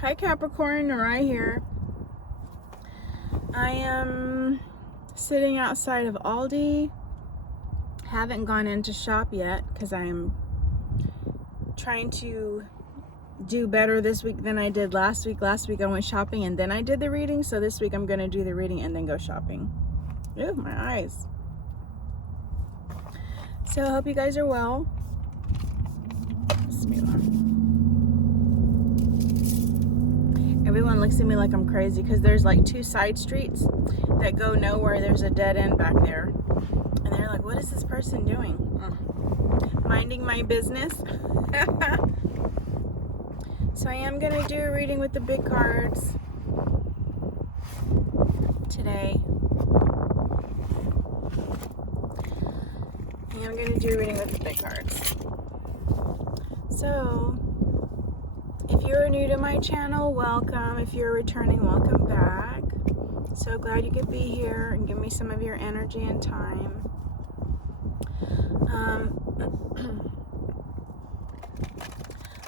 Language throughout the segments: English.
Hi Capricorn, right here. I am sitting outside of Aldi. Haven't gone in to shop yet because I'm trying to do better this week than I did last week. Last week I went shopping and then I did the reading. So this week I'm going to do the reading and then go shopping. Ew, my eyes. So I hope you guys are well. Everyone looks at me like I'm crazy because there's like two side streets that go nowhere. There's a dead end back there. And they're like, what is this person doing? Minding my business. So I am going to do a reading with the big cards today. I am going to do a reading with the big cards. So, if you're new to my channel, welcome. If you're returning, welcome back. So glad you could be here and give me some of your energy and time.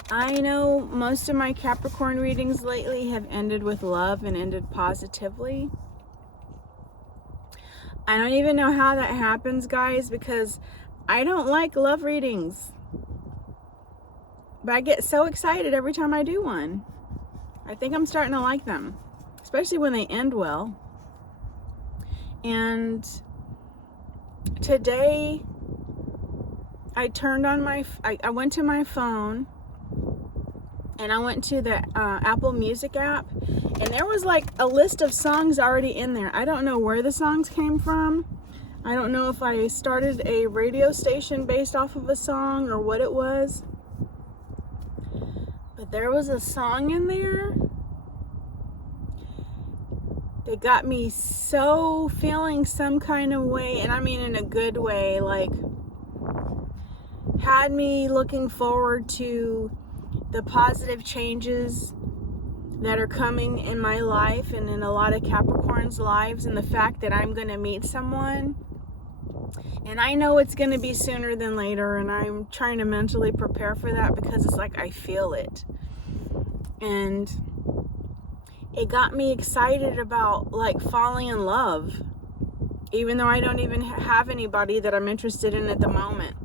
I know most of my Capricorn readings lately have ended with love and ended positively. I don't even know how that happens, guys, because I don't like love readings. But I get so excited every time I do one. I think I'm starting to like them, especially when they end well. And today I turned on I went to my phone and I went to the Apple Music app, and there was like a list of songs already in there. I don't know where the songs came from. I don't know if I started a radio station based off of a song or what it was. But there was a song in there that got me so feeling some kind of way, and I mean in a good way, like had me looking forward to the positive changes that are coming in my life and in a lot of Capricorn's lives, and the fact that I'm going to meet someone. And I know it's going to be sooner than later, and I'm trying to mentally prepare for that because it's like I feel it. And it got me excited about like falling in love, even though I don't even have anybody that I'm interested in at the moment.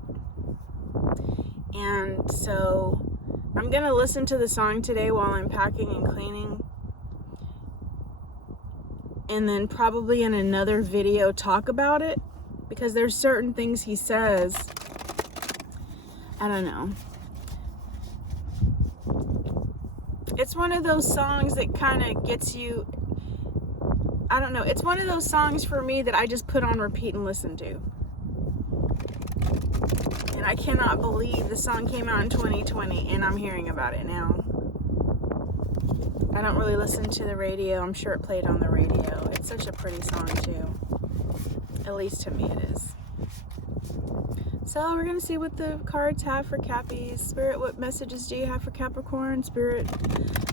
And so I'm going to listen to the song today while I'm packing and cleaning. And then probably in another video talk about it, because there's certain things he says, I don't know. It's one of those songs that kind of gets you, I don't know. It's one of those songs for me that I just put on repeat and listen to. And I cannot believe the song came out in 2020 and I'm hearing about it now. I don't really listen to the radio. I'm sure it played on the radio. It's such a pretty song too. At least to me it is. So we're going to see what the cards have for Cappies. Spirit, what messages do you have for Capricorn? Spirit,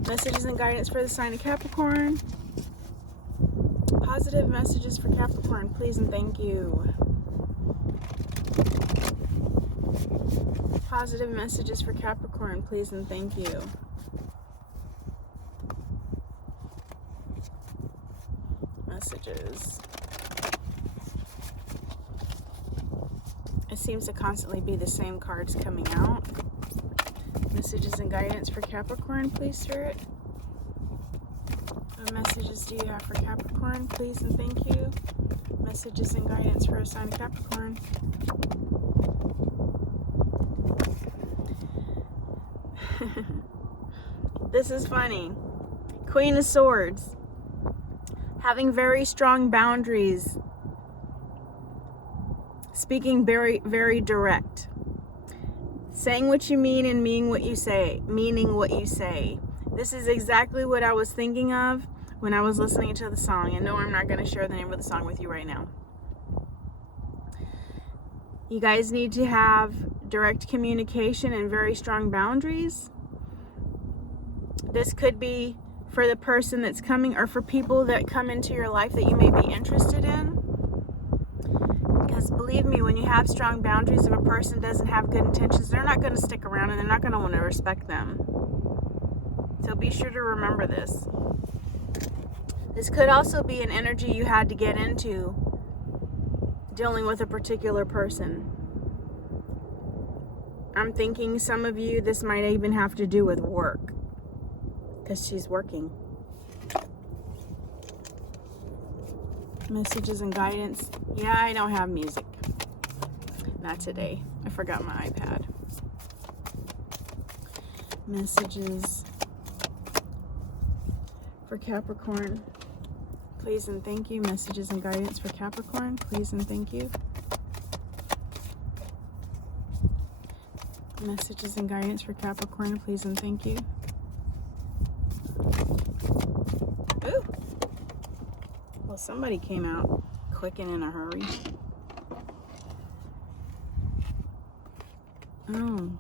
messages and guidance for the sign of Capricorn. Positive messages for Capricorn, please and thank you. Positive messages for Capricorn, please and thank you. Messages. It seems to constantly be the same cards coming out. Messages and guidance for Capricorn, please, Spirit. What messages do you have for Capricorn, please and thank you? Messages and guidance for a sign of Capricorn. This is funny. Queen of Swords. Having very strong boundaries. Speaking very, very direct. Saying what you mean and meaning what you say. Meaning what you say. This is exactly what I was thinking of when I was listening to the song. And no, I'm not going to share the name of the song with you right now. You guys need to have direct communication and very strong boundaries. This could be for the person that's coming, or for people that come into your life that you may be interested in. Because believe me, when you have strong boundaries, if a person doesn't have good intentions, they're not going to stick around and they're not going to want to respect them. So be sure to remember this. This could also be an energy you had to get into dealing with a particular person. I'm thinking some of you, this might even have to do with work, because she's working. Messages and guidance. Yeah, I don't have music. Not today. I forgot my iPad. Messages for Capricorn. Please and thank you. Messages and guidance for Capricorn. Please and thank you. Messages and guidance for Capricorn. Please and thank you. Ooh. Well, somebody came out quick and in a hurry. Oh.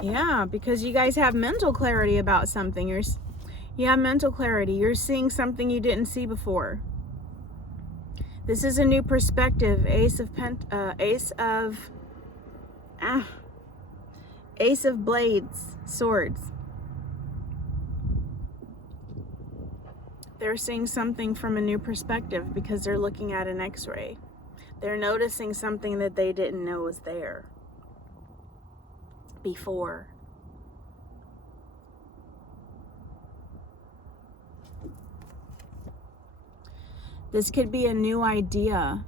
Yeah, because you guys have mental clarity about something. You have mental clarity. You're seeing something you didn't see before. This is a new perspective. Ace of Blades, swords. They're seeing something from a new perspective because they're looking at an X-ray. They're noticing something that they didn't know was there before. This could be a new idea.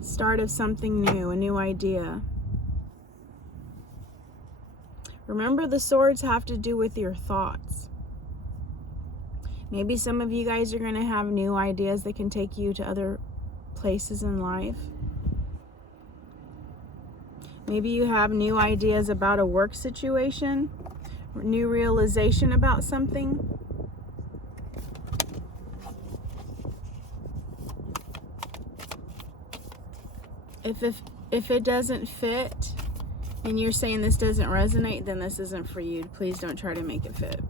Start of something new, a new idea. Remember, the swords have to do with your thoughts. Maybe some of you guys are going to have new ideas that can take you to other places in life. Maybe you have new ideas about a work situation, new realization about something. If it doesn't fit and you're saying this doesn't resonate, then this isn't for you. Please don't try to make it fit.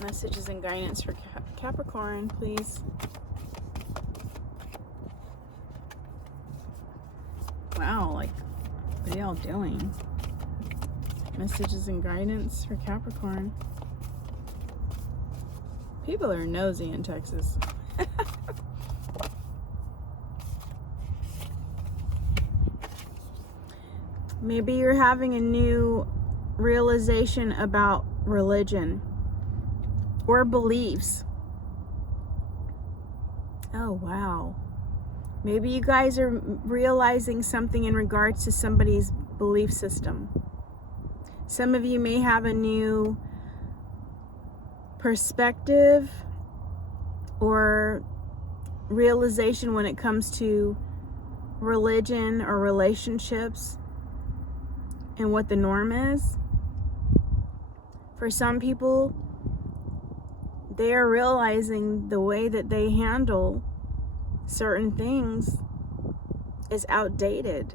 Messages and guidance for Capricorn, please. Wow, like, what are y'all doing? Messages and guidance for Capricorn. People are nosy in Texas. Maybe you're having a new realization about religion or beliefs. Oh, wow. Maybe you guys are realizing something in regards to somebody's belief system. Some of you may have a new perspective or realization when it comes to religion or relationships and what the norm is. For some people, they are realizing the way that they handle certain things is outdated.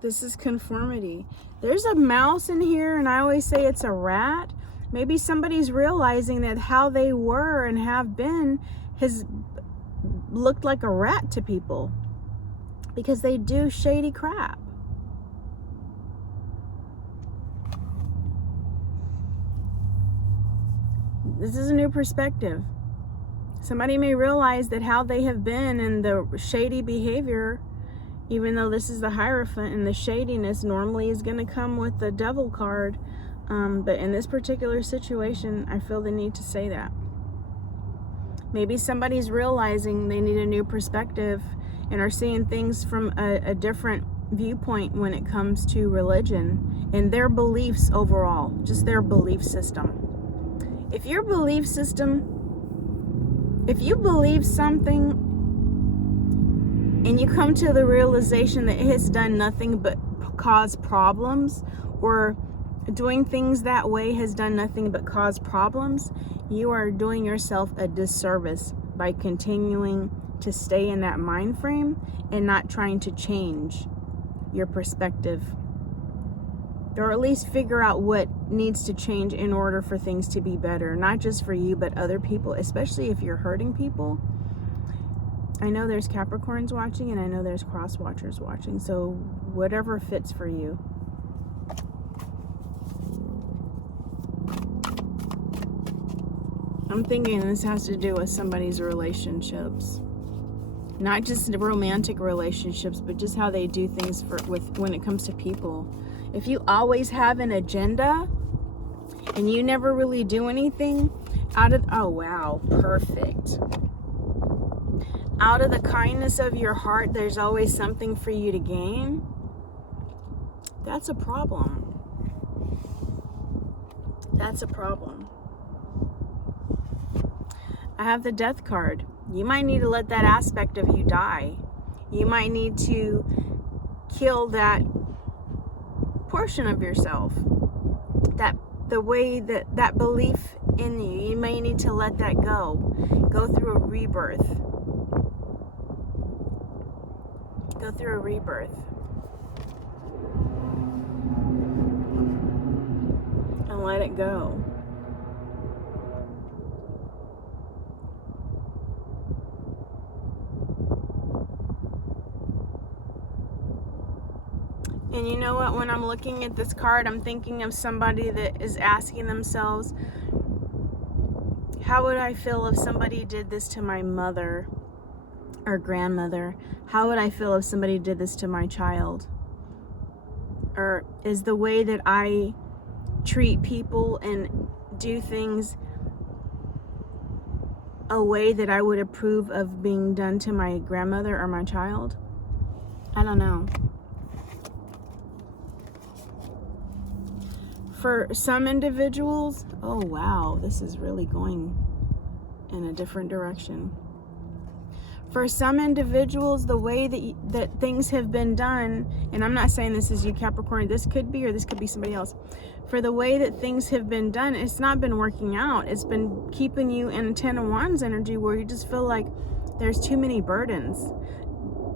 This is conformity. There's a mouse in here, and I always say it's a rat. Maybe somebody's realizing that how they were and have been has looked like a rat to people because they do shady crap. This is a new perspective. Somebody may realize that how they have been and the shady behavior, even though this is the Hierophant and the shadiness normally is going to come with the Devil card, but in this particular situation, I feel the need to say that. Maybe somebody's realizing they need a new perspective and are seeing things from a different viewpoint when it comes to religion and their beliefs overall, just their belief system. If your belief system, if you believe something and you come to the realization that it has done nothing but cause problems, or doing things that way has done nothing but cause problems, you are doing yourself a disservice by continuing to stay in that mind frame and not trying to change your perspective or at least figure out what needs to change in order for things to be better, not just for you but other people, especially if you're hurting people. I know there's Capricorns watching, and I know there's cross watchers watching, so whatever fits for you. I'm thinking this has to do with somebody's relationships. Not just romantic relationships, but just how they do things when it comes to people. If you always have an agenda and you never really do anything oh wow, perfect. Out of the kindness of your heart, there's always something for you to gain. That's a problem. That's a problem. I have the Death card. You might need to let that aspect of you die. You might need to kill that portion of yourself. That belief in you. You may need to let that go. Go through a rebirth. Go through a rebirth. And let it go. And you know what? When I'm looking at this card, I'm thinking of somebody that is asking themselves, how would I feel if somebody did this to my mother or grandmother? How would I feel if somebody did this to my child? Or is the way that I treat people and do things a way that I would approve of being done to my grandmother or my child? I don't know. For some individuals, oh wow, this is really going in a different direction. For some individuals, the way that things have been done, and I'm not saying this is you, Capricorn, this could be, or this could be somebody else. For the way that things have been done, it's not been working out. It's been keeping you in a 10 of Wands energy where you just feel like there's too many burdens.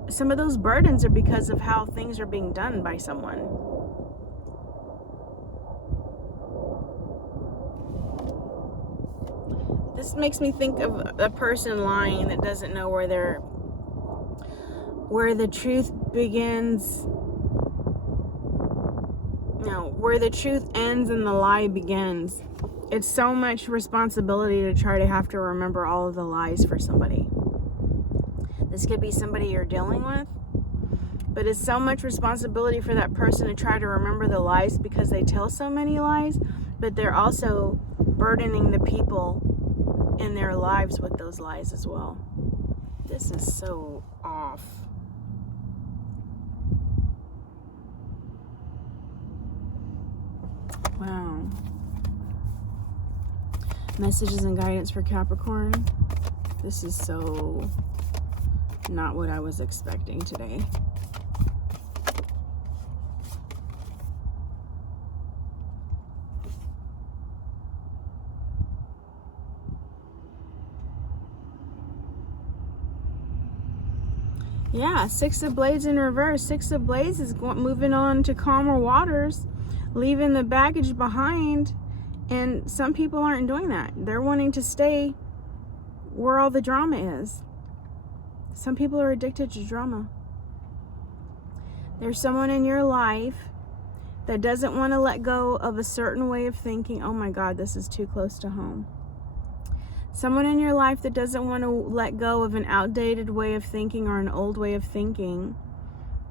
Some of those burdens are because of how things are being done by someone. This makes me think of a person lying that doesn't know where the truth begins. No, where the truth ends and the lie begins. It's so much responsibility to try to have to remember all of the lies for somebody. This could be somebody you're dealing with, but it's so much responsibility for that person to try to remember the lies because they tell so many lies, but they're also burdening the people in their lives with those lies as well. This is so off. Wow. Messages and guidance for Capricorn. This is so not what I was expecting today. Yeah, Six of Blades in reverse. Six of Blades is moving on to calmer waters, leaving the baggage behind, and some people aren't doing that. They're wanting to stay where all the drama is. Some people are addicted to drama. There's someone in your life that doesn't want to let go of a certain way of thinking. Oh my God, this is too close to home. Someone in your life that doesn't want to let go of an outdated way of thinking or an old way of thinking,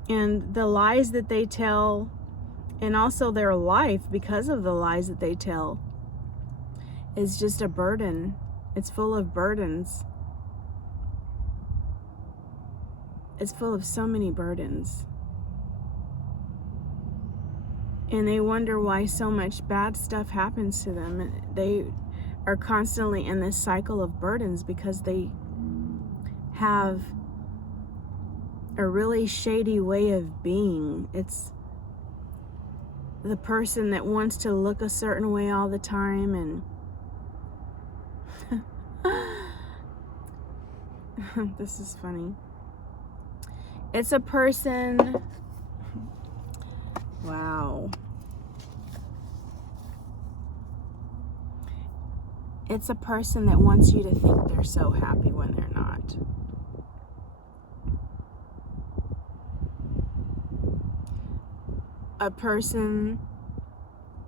and the lies that they tell, and also their life because of the lies that they tell, is just a burden. It's full of burdens. It's full of so many burdens. And they wonder why so much bad stuff happens to them. And they are constantly in this cycle of burdens because they have a really shady way of being. It's the person that wants to look a certain way all the time, and this is funny. It's a person, wow. It's a person that wants you to think they're so happy when they're not. A person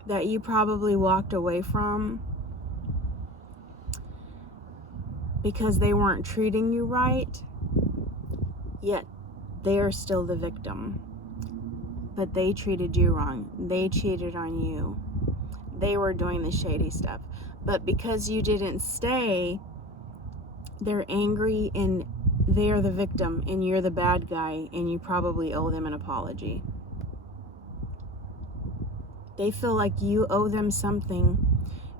that you probably walked away from because they weren't treating you right, yet they are still the victim. But they treated you wrong. They cheated on you. They were doing the shady stuff. But because you didn't stay, they're angry and they're the victim and you're the bad guy and you probably owe them an apology. They feel like you owe them something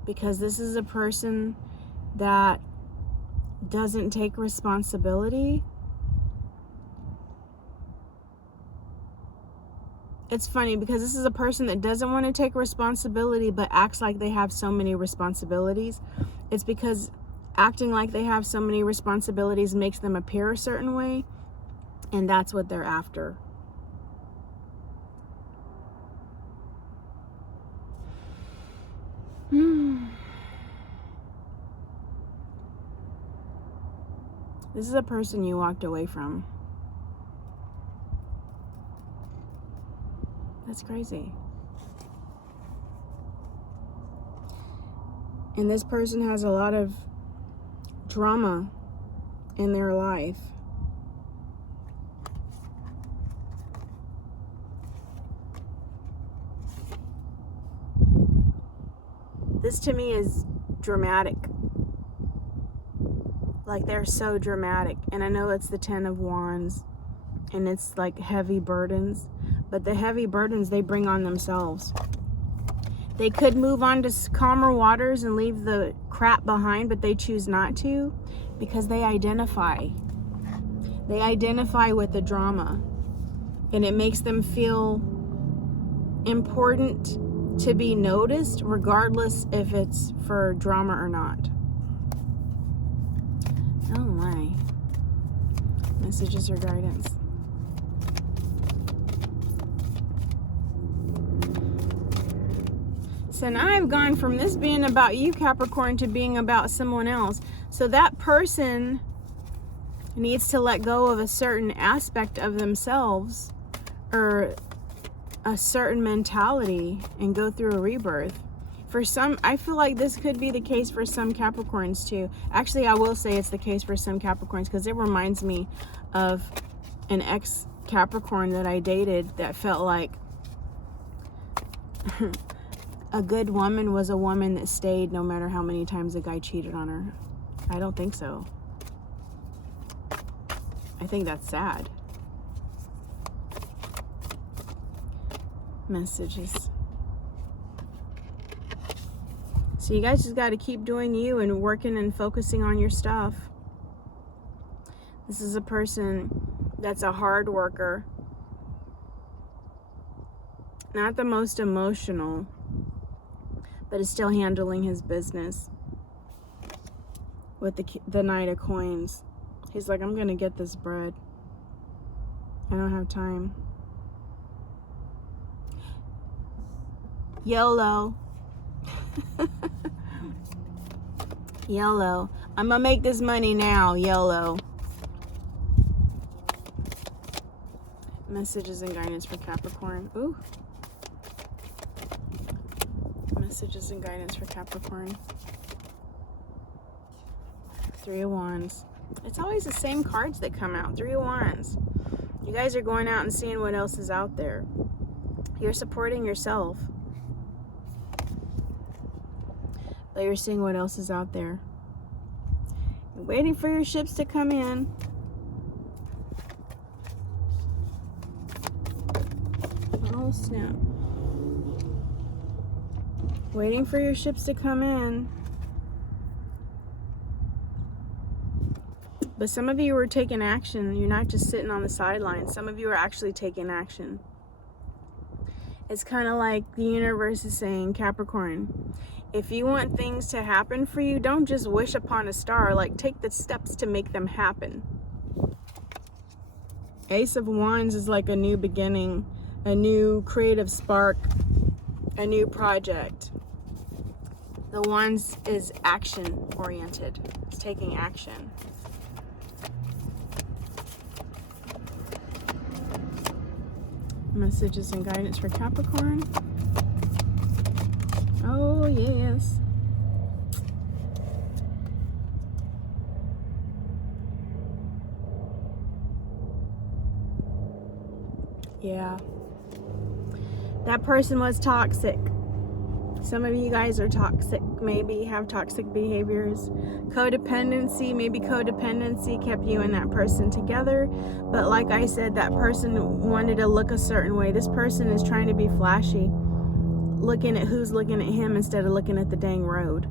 because this is a person that doesn't take responsibility. It's funny because this is a person that doesn't want to take responsibility but acts like they have so many responsibilities. It's because acting like they have so many responsibilities makes them appear a certain way, and that's what they're after. This is a person you walked away from. That's crazy. And this person has a lot of drama in their life. This to me is dramatic. Like they're so dramatic. And I know it's the 10 of Wands and it's like heavy burdens, but the heavy burdens they bring on themselves. They could move on to calmer waters and leave the crap behind, but they choose not to because they identify. They identify with the drama, and it makes them feel important to be noticed, regardless if it's for drama or not. Oh my. Messages or guidance. So now I've gone from this being about you, Capricorn, to being about someone else. So that person needs to let go of a certain aspect of themselves or a certain mentality and go through a rebirth. For some, I feel like this could be the case for some Capricorns too. Actually, I will say it's the case for some Capricorns because it reminds me of an ex-Capricorn that I dated that felt like a good woman was a woman that stayed no matter how many times a guy cheated on her. I don't think so. I think that's sad. Messages. So you guys just got to keep doing you and working and focusing on your stuff. This is a person that's a hard worker. Not the most emotional, but is still handling his business with the Knight of Coins. He's like, I'm gonna get this bread. I don't have time. YOLO. YOLO. I'm gonna make this money now. YOLO. Messages and guidance for Capricorn. Ooh. Messages and guidance for Capricorn. 3 of Wands. It's always the same cards that come out. 3 of Wands. You guys are going out and seeing what else is out there. You're supporting yourself. But you're seeing what else is out there. You're waiting for your ships to come in. Oh, snap. Waiting for your ships to come in. But some of you are taking action. You're not just sitting on the sidelines. Some of you are actually taking action. It's kind of like the universe is saying, Capricorn, if you want things to happen for you, don't just wish upon a star. Like, take the steps to make them happen. Ace of Wands is like a new beginning, a new creative spark, a new project. The Wands is action oriented. It's taking action. Messages and guidance for Capricorn. Oh, yes. Yeah. That person was toxic. Some of you guys are toxic, maybe have toxic behaviors. Codependency, maybe codependency kept you and that person together. But like I said, that person wanted to look a certain way. This person is trying to be flashy, looking at who's looking at him instead of looking at the dang road.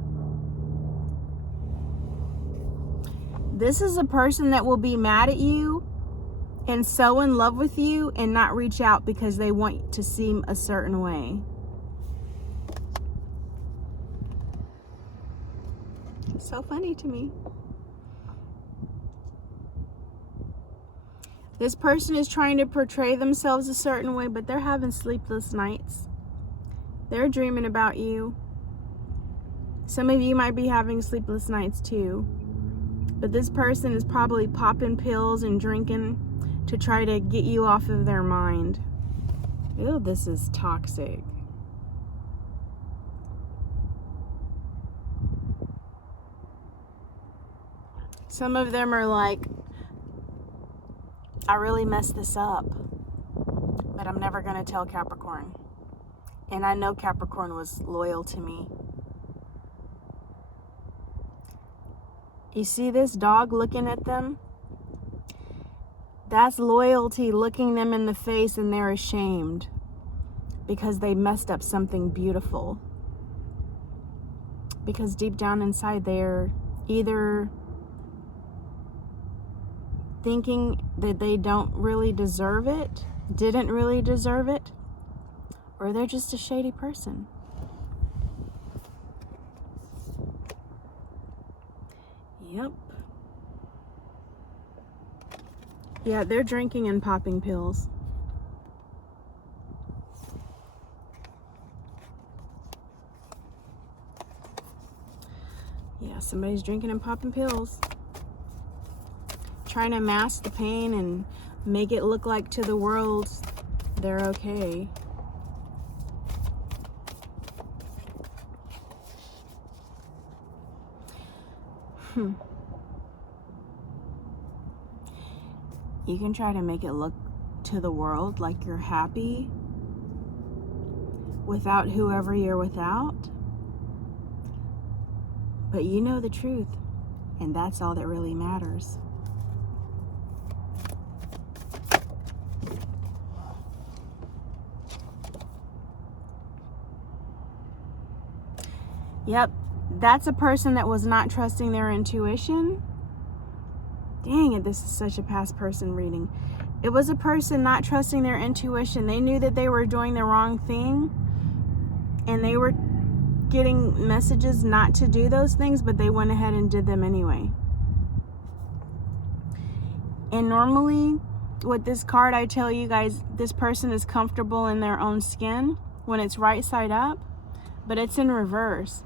This is a person that will be mad at you and so in love with you and not reach out because they want to seem a certain way. So funny to me. This person is trying to portray themselves a certain way, but they're having sleepless nights. They're dreaming about you. Some of you might be having sleepless nights too. But this person is probably popping pills and drinking to try to get you off of their mind. Ew, this is toxic. Some of them are like, I really messed this up, but I'm never going to tell Capricorn. And I know Capricorn was loyal to me. You see this dog looking at them? That's loyalty, looking them in the face, and they're ashamed because they messed up something beautiful. Because deep down inside, they're either thinking that they don't really deserve it, didn't really deserve it, or they're just a shady person. Yep. Yeah, they're drinking and popping pills. Yeah, somebody's drinking and popping pills. Trying to mask the pain and make it look like to the world they're okay. You can try to make it look to the world like you're happy without whoever you're without. But you know the truth, and that's all that really matters. Yep, that's a person that was not trusting their intuition. Dang it, this is such a past person reading. It was a person not trusting their intuition. They knew that they were doing the wrong thing, and they were getting messages not to do those things, but they went ahead and did them anyway. And normally, with this card, I tell you guys, this person is comfortable in their own skin when it's right side up, but it's in reverse.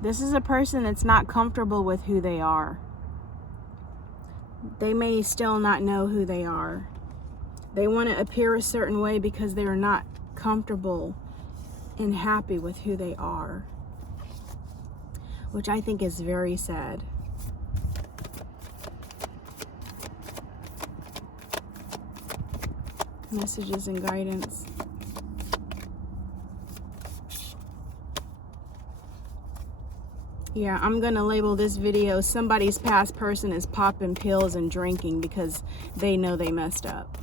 This is a person that's not comfortable with who they are. They may still not know who they are. They want to appear a certain way because they're not comfortable and happy with who they are, which I think is very sad. Messages and guidance. Yeah, I'm gonna label this video somebody's past person is popping pills and drinking because they know they messed up.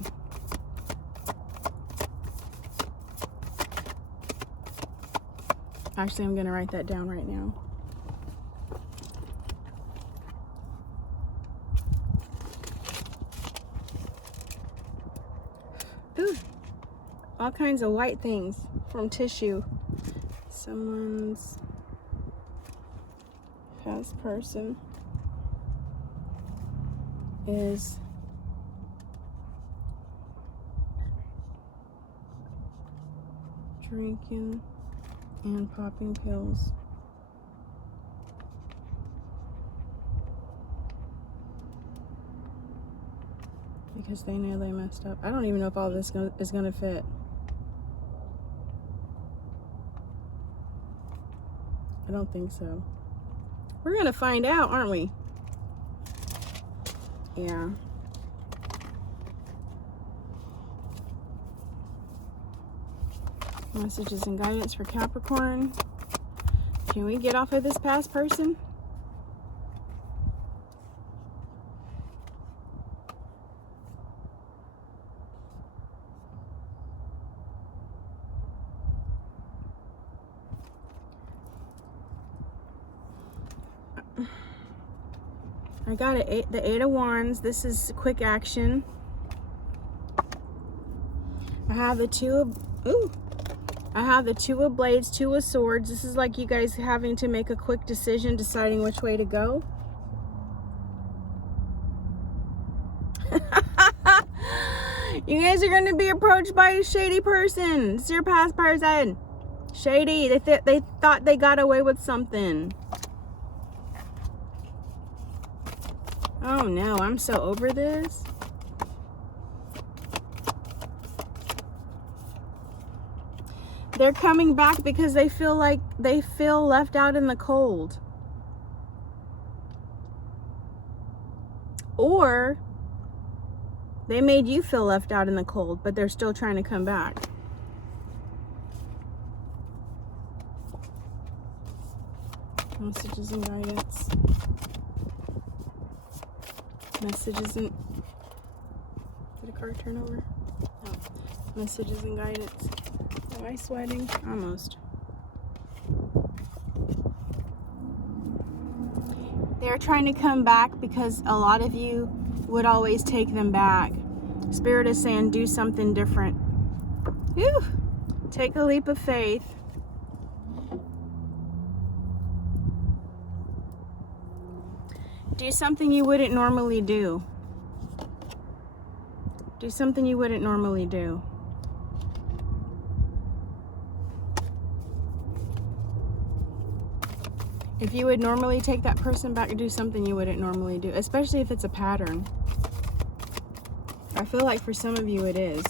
Actually, I'm gonna write that down right now. Ooh, all kinds of white things from tissue. Someone's past person is drinking and popping pills. because they know they messed up. I don't even know if all this is going to fit. I don't think so. We're going to find out, aren't we? Yeah. Messages and guidance for Capricorn. Can we get off of this past person? I got the Eight of Wands. This is quick action. I have the Two of Blades, Two of Swords. This is like you guys having to make a quick decision, deciding which way to go. You guys are going to be approached by a shady person. It's your past person. Shady. They thought they got away with something. Oh no, I'm so over this. They're coming back because they feel left out in the cold. Or they made you feel left out in the cold, but they're still trying to come back. Messages and guidance. Messages and... Did a card turn over? No. Messages and guidance. Am I sweating? Almost. They're trying to come back because a lot of you would always take them back. Spirit is saying do something different. Whew. Take a leap of faith. Do something you wouldn't normally do. Do something you wouldn't normally do. If you would normally take that person back, do something you wouldn't normally do, especially if it's a pattern. I feel like for some of you it is.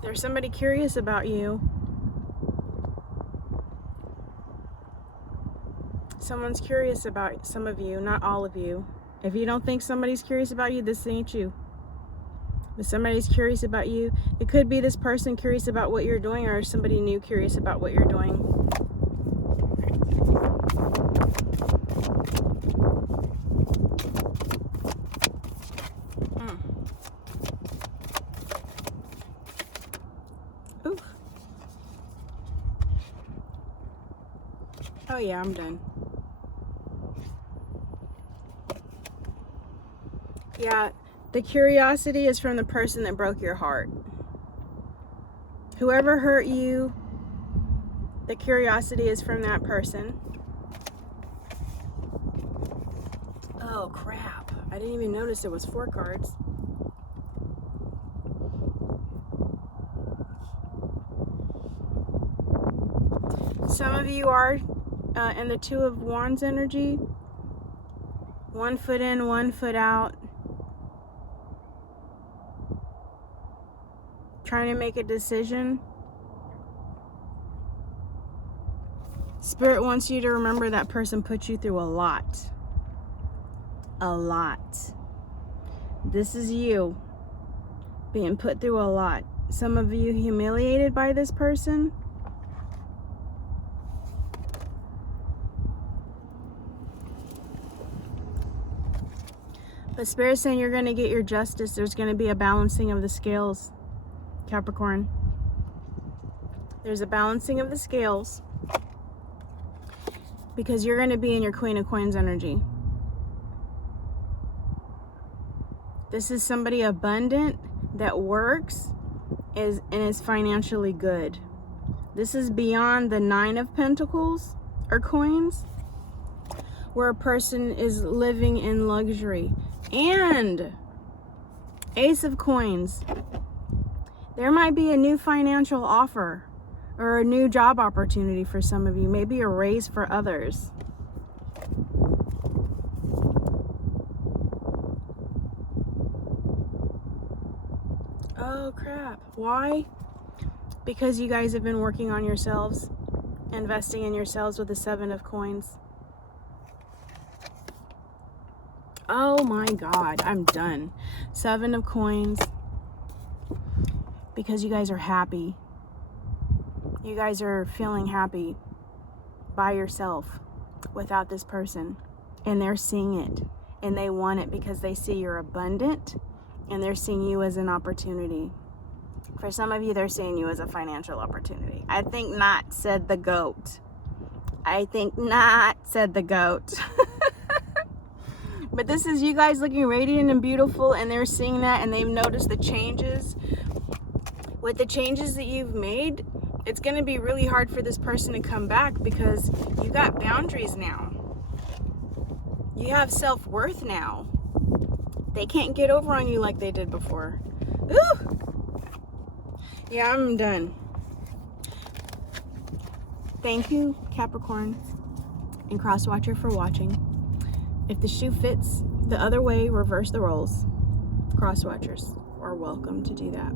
There's somebody curious about you. Someone's curious about some of you, not all of you. If you don't think somebody's curious about you, this ain't you. If somebody's curious about you, it could be this person curious about what you're doing, or somebody new curious about what you're doing. Ooh. Oh yeah, I'm done. Yeah. The curiosity is from the person that broke your heart. Whoever hurt you, the curiosity is from that person. Oh crap. I didn't even notice it was 4 cards. Some of you are in the Two of Wands energy. 1 foot in, 1 foot out. Trying to make a decision. Spirit wants you to remember that person put you through a lot. A lot. This is you being put through a lot. Some of you humiliated by this person. But Spirit's saying you're going to get your justice. There's going to be a balancing of the scales. Capricorn. There's a balancing of the scales because you're going to be in your Queen of Coins energy. This is somebody abundant that works and is financially good. This is beyond the 9 of Pentacles or coins, where a person is living in luxury. And Ace of Coins. There might be a new financial offer or a new job opportunity for some of you, maybe a raise for others. Oh crap. Why? Because you guys have been working on yourselves, investing in yourselves with the 7 of coins. Oh my God, I'm done. 7 of coins. Because you guys are happy. You guys are feeling happy by yourself without this person. And they're seeing it. And they want it because they see you're abundant. And they're seeing you as an opportunity. For some of you, they're seeing you as a financial opportunity. I think not, said the goat. I think not, said the goat. But this is you guys looking radiant and beautiful, and they're seeing that, and they've noticed the changes. With the changes that you've made, it's going to be really hard for this person to come back because you got boundaries now. You have self-worth now. They can't get over on you like they did before. Ooh! Yeah, I'm done. Thank you, Capricorn and Crosswatcher, for watching. If the shoe fits the other way, reverse the roles. Crosswatchers are welcome to do that.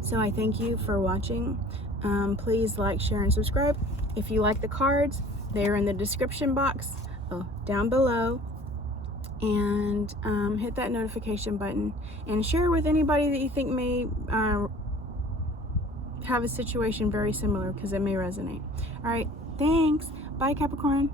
So I thank you for watching. Please like, share, and subscribe. If you like the cards, they are in the description box down below. And hit that notification button and share with anybody that you think may have a situation very similar, because it may resonate. All right, thanks. Bye, Capricorn.